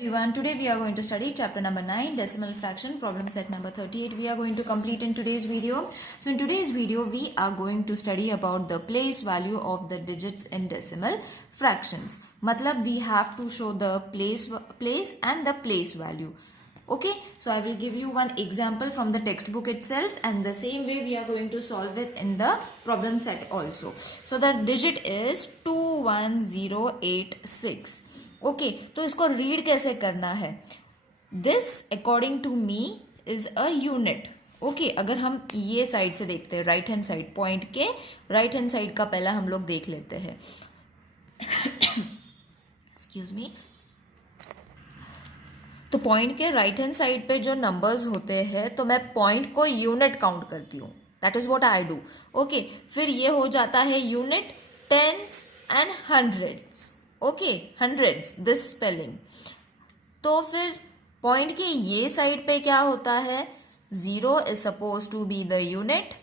Everyone, today we are going to study chapter number 9, decimal fraction, problem set number 38. We are going to complete in today's video. So in today's video, we are going to study about the place value of the digits in decimal fractions. Matlab we have to show the place and the place value. Okay, so I will give you one example from the textbook itself, and the same way we are going to solve it in the problem set also. So the digit is 21086. Okay तो इसको read कैसे करना है. This according to me is a unit. Okay, अगर हम ये side से देखते हैं, राइट हैंड साइड, पॉइंट के राइट हैंड साइड का पहला हम लोग देख लेते हैं. Excuse me. तो पॉइंट के राइट हैंड साइड पे जो नंबर्स होते हैं, तो मैं पॉइंट को यूनिट काउंट करती हूँ. That is what I do. Okay, फिर ये हो जाता है unit, tens and hundreds. Okay, hundreds, this spelling. तो फिर पॉइंट के ये साइड पे क्या होता है, 0 is suppose to be the unit,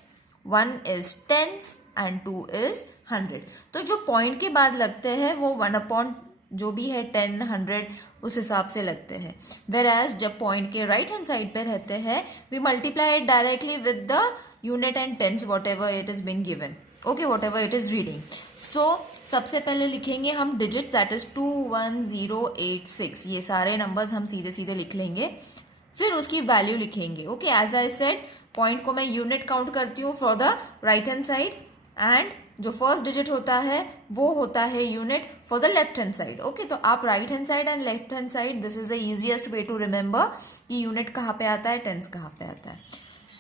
1 is tens and 2 is 100. तो जो पॉइंट के बाद लगते हैं वो 1 जो भी है 10, 100 उस हिसाब से लगते हैं. वेर एज जब पॉइंट के राइट हैंड साइड पे रहते हैं, we multiply it directly with the unit and tens, whatever it is been given. Okay, whatever it is reading. So सबसे पहले लिखेंगे हम डिजिट, दैट इज 21086. ये सारे नंबर्स हम सीधे सीधे लिख लेंगे. फिर उसकी वैल्यू लिखेंगे. Okay, as I said, point को मैं यूनिट काउंट करती हूँ for the right hand side, and जो फर्स्ट डिजिट होता है वो होता है unit for the left hand side. Okay, तो आप right hand side and left hand side, this is the easiest way to remember कि यूनिट कहाँ पे आता है, टेंस कहाँ पे आता है.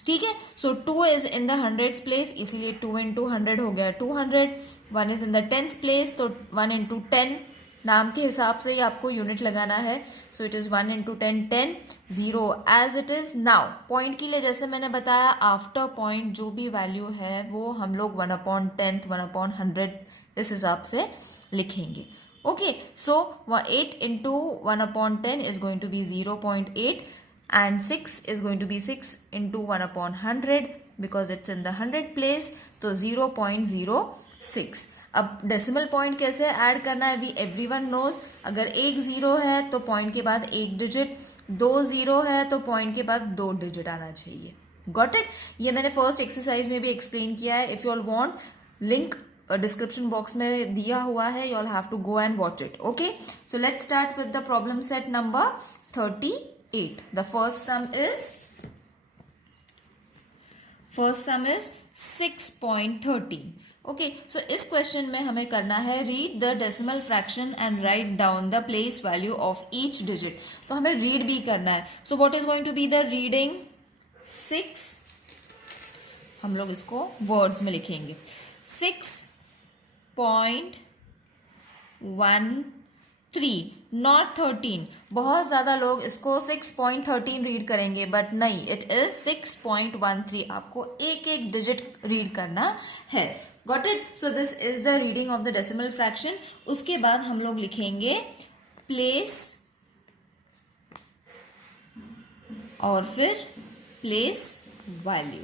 ठीक है. सो 2 is in the hundreds place, इसीलिए 2 into 100 हो गया 200. 1 is in the tens place, तो 1 into 10 नाम के हिसाब से ही आपको यूनिट लगाना है. So it is 1 into 10, 10. 0 as it is. Now point के लिए जैसे मैंने बताया, आफ्टर पॉइंट जो भी वैल्यू है वो हम लोग 1/10, 1/100 इस हिसाब से लिखेंगे. Okay, so 8 into 1/10 is going to be 0.8, and 6 is going to be 6 into 1/100 because it's in the 100 place, तो 0.06. अब डेसिमल पॉइंट कैसे ऐड करना है, वी एवरीवन नोज. अगर एक 0 है तो पॉइंट के बाद एक डिजिट, 2 0 है तो पॉइंट के बाद 2 डिजिट आना चाहिए. Got it. ये मैंने फर्स्ट एक्सरसाइज में भी एक्सप्लेन किया है. If you all want, link description box में दिया हुआ है. You all have to go and watch it. Okay, so let's start with the problem set number 38. The first sum is 6.13. Okay, so इस question में हमें करना है, read the decimal fraction and write down the place value of each digit. तो हमें read भी करना है. So what is going to be the reading, 6. हम लोग इसको वर्ड्स में लिखेंगे, 6.13, नॉट 13. बहुत ज्यादा लोग इसको 6.13 रीड करेंगे, बट नहीं, इट इज 6.13. आपको एक एक डिजिट रीड करना है. Got it. So this is the reading of the decimal fraction. उसके बाद हम लोग लिखेंगे प्लेस और फिर प्लेस वैल्यू.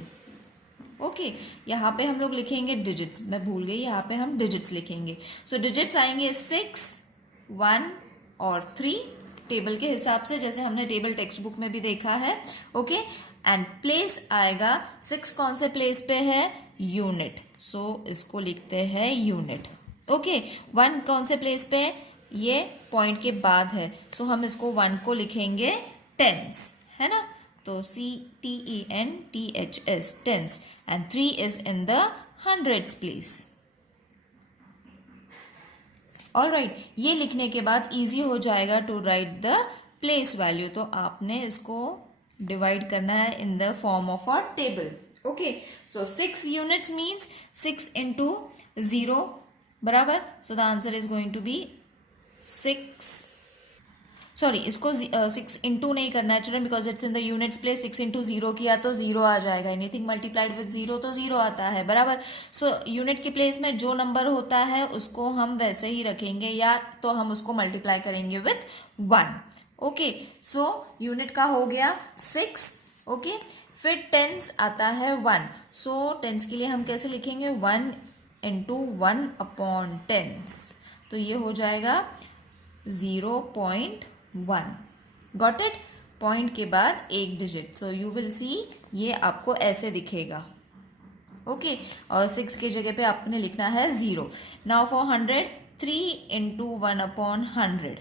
ओके, यहाँ पे हम लोग लिखेंगे डिजिट्स. मैं भूल गई, यहाँ पे हम डिजिट्स लिखेंगे. सो डिजिट्स आएंगे 6, 1 और 3, टेबल के हिसाब से, जैसे हमने टेबल टेक्स्ट बुक में भी देखा है. ओके, एंड प्लेस आएगा, 6 कौन से प्लेस पे है, यूनिट. सो इसको लिखते हैं यूनिट. ओके, 1 कौन से प्लेस पे, ये पॉइंट के बाद है, सो हम इसको 1 को लिखेंगे टेंस, है ना. तो CTENTHS, tens. And 3 is in the hundreds place. Alright, ये लिखने के बाद इजी हो जाएगा to write the place value. तो आपने इसको डिवाइड करना है in the form of a table. Okay, so 6 units means 6 into 0 बराबर. So the answer is going to be 6. Sorry, इसको 6 into नहीं करना है children, because it's in the units place. 6 into 0 किया तो 0 आ जाएगा. एनीथिंग मल्टीप्लाइड विद 0 तो 0 आता है, बराबर. सो यूनिट के प्लेस में जो नंबर होता है उसको हम वैसे ही रखेंगे, या तो हम उसको मल्टीप्लाई करेंगे विथ 1. ओके, सो यूनिट का हो गया 6. ओके, फिर टेंस आता है 1. सो टेंस के लिए हम कैसे लिखेंगे, 1 into 1/10. तो ये हो जाएगा 0.10. 1. Got it? पॉइंट के बाद एक digit, so you will see ये आपको ऐसे दिखेगा. ओके, और 6 की जगह पे आपने लिखना है 0. Now for 100, 3 into 1 upon 100.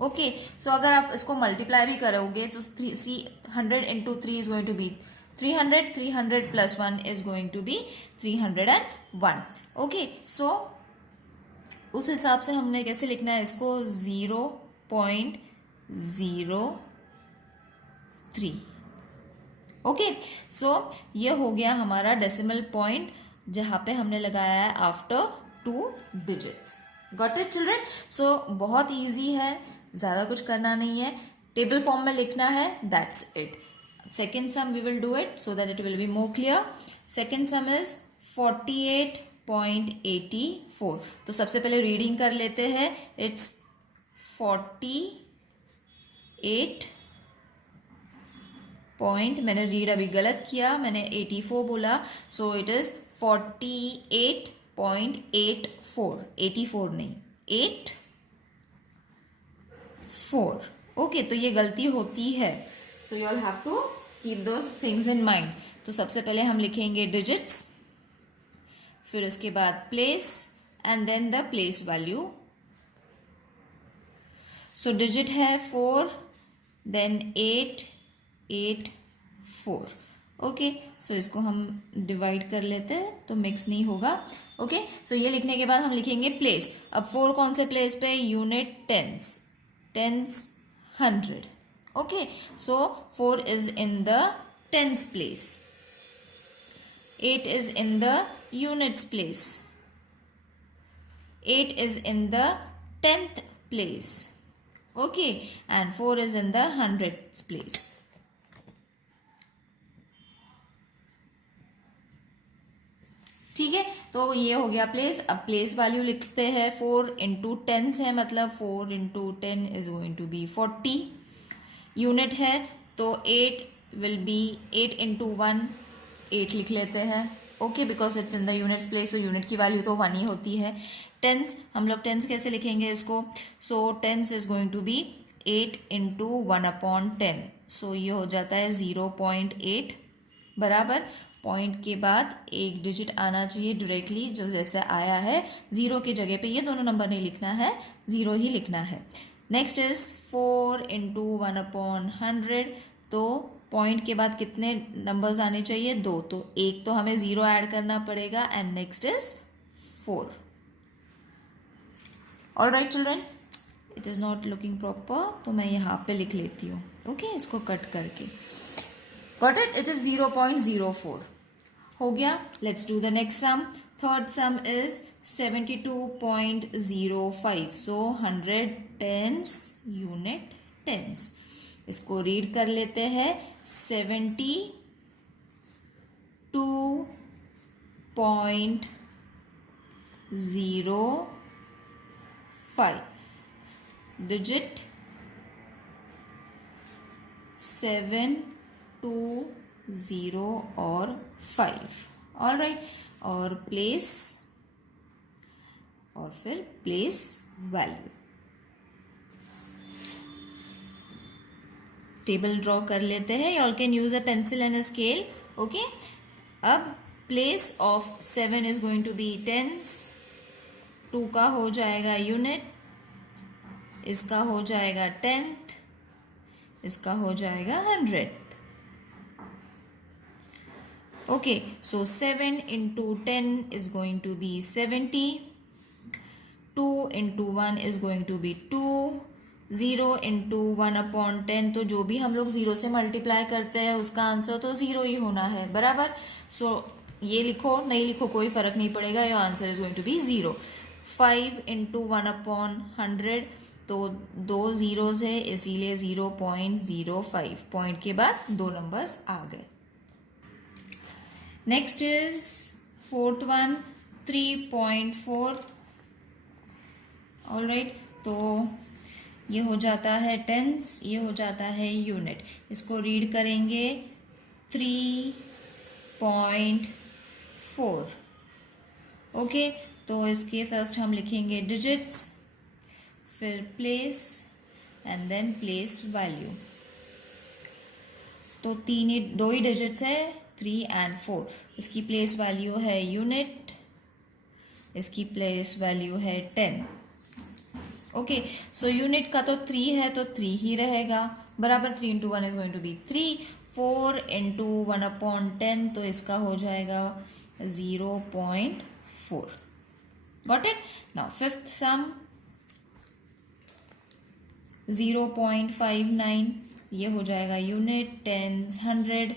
Okay, so अगर आप इसको मल्टीप्लाई भी करोगे तो 100 into 3 is going to be 300. 300 plus 1 is going to be 301. Okay, so उस हिसाब से हमने कैसे लिखना है इसको, 0.03. ओके, सो ये हो गया हमारा डेसिमल पॉइंट जहां पे हमने लगाया है after 2 digits. Got it children? So बहुत इजी है, ज़्यादा कुछ करना नहीं है, टेबल फॉर्म में लिखना है, that's it. Second sum we will do it so that it will be more clear. Second sum is 48.84. तो सबसे पहले रीडिंग कर लेते हैं. इट्स 48 पॉइंट, मैंने रीड अभी गलत किया, मैंने 84 बोला, सो इट इज 48.84. 84 नहीं, 84. ओके, तो ये गलती होती है, so you all have to keep those things in mind. तो सबसे पहले हम लिखेंगे डिजिट्स, फिर उसके बाद place and then the place value. So digit है 4, देन 8, 8, 4. ओके, सो इसको हम डिवाइड कर लेते हैं तो मिक्स नहीं होगा. ओके, सो ये लिखने के बाद हम लिखेंगे प्लेस. अब 4 कौन से प्लेस पे? Unit tens, 100. Okay, so 4 is in the tens place, 8 is in the units place, 8 is in the 10th place. Okay, and 4 is in the 100th place. ठीक है, तो ये हो गया प्लेस. अब प्लेस वैल्यू लिखते हैं. 4 इंटू 10 है, मतलब 4 into 10 is going to be 40. Unit है तो 8 विल बी 8 इंटू 1, 8 लिख लेते हैं. Okay, because it's in the units place, तो यूनिट की वैल्यू तो 1 ही होती है. टेंस, हम लोग टेंस कैसे लिखेंगे इसको? So tens is going to be 8 into 1 upon 10. So ये हो जाता है 0.8 बराबर. पॉइंट के बाद एक डिजिट आना चाहिए डायरेक्टली, जो जैसे आया है. 0 की जगह पे ये दोनों नंबर नहीं लिखना है, 0 ही लिखना है. Next is 4 into 1 upon 100. तो पॉइंट के बाद कितने नंबर्स आने चाहिए? 2. तो एक तो हमें 0 ऐड करना पड़ेगा and next is 4. All right children, it is not looking proper, तो मैं यहाँ पे लिख लेती हूँ. ओके, इसको कट करके. Got it? इट इज 0.04 हो गया. Let's do the next sum. Third sum is 72.05. So 100 tens, unit tens. इसको रीड कर लेते हैं. 72.05. डिजिट 7, 2, 0 और 5. ऑल राइट, और प्लेस, और फिर प्लेस वैल्यू. टेबल ड्रॉ कर लेते हैं. You all can use a pencil and a scale. Okay, अब place of 7 is going to be tens, 2 का हो जाएगा यूनिट, इसका हो जाएगा 10th, इसका हो जाएगा 100th. Okay, so 7 into 10 is going to be 70. 2 into 1 is going to be 2. 0 into 1 upon 10, तो जो भी हम लोग 0 से मल्टीप्लाई करते हैं उसका आंसर तो 0 ही होना है बराबर. सो ये लिखो, नहीं लिखो, कोई फर्क नहीं पड़ेगा, your answer is going to be 0. 5 into 1 upon 100, तो 2 zeros है, इसीलिए 0.05. पॉइंट के बाद 2 नंबर्स आ गए. Next is fourth one, 3.4. All right, तो ये हो जाता है टेंस, ये हो जाता है यूनिट. इसको रीड करेंगे 3.4. ओके, तो इसके फर्स्ट हम लिखेंगे डिजिट्स, फिर place, and then place value. तो दो ही डिजिट्स है 3 एंड 4। इसकी प्लेस वैल्यू है यूनिट, इसकी प्लेस वैल्यू है 10। ओके, सो यूनिट का तो 3 है तो 3 ही रहेगा, बराबर 3 into 1 is going to be 3, 4 into 1/10 तो इसका हो जाएगा 0.4। Got it? Now fifth sum 0.59, ये हो जाएगा यूनिट, टेंस 100,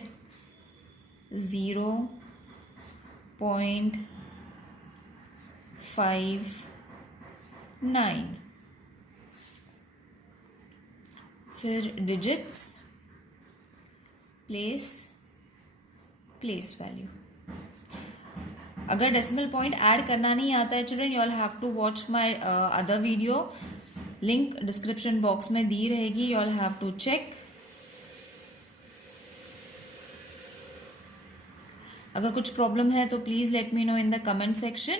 0.59। फिर डिजिट्स, प्लेस वैल्यू। अगर डेसिमल पॉइंट ऐड करना नहीं आता है children, you all have to watch my other video, link description box में दी रहेगी, you all have to check. अगर कुछ प्रॉब्लम है तो please let me know in the comment section.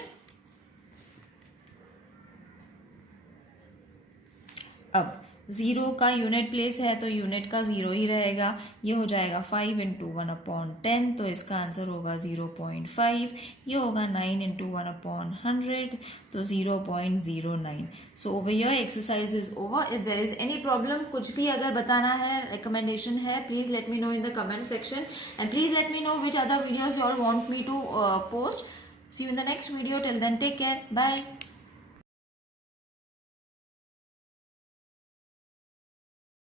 अब 0 का यूनिट प्लेस है तो यूनिट का 0 ही रहेगा, ये हो जाएगा 5 इंटू 1/10 तो इसका आंसर होगा 0.5। ये होगा 9 इंटू 1/100 तो 0.09। So over your exercise is over. If there is any problem, कुछ भी अगर बताना है, रिकमेंडेशन है, please let me know in the comment section and please let me know which other videos you all want me to post. See you in the next video, till then take care, bye.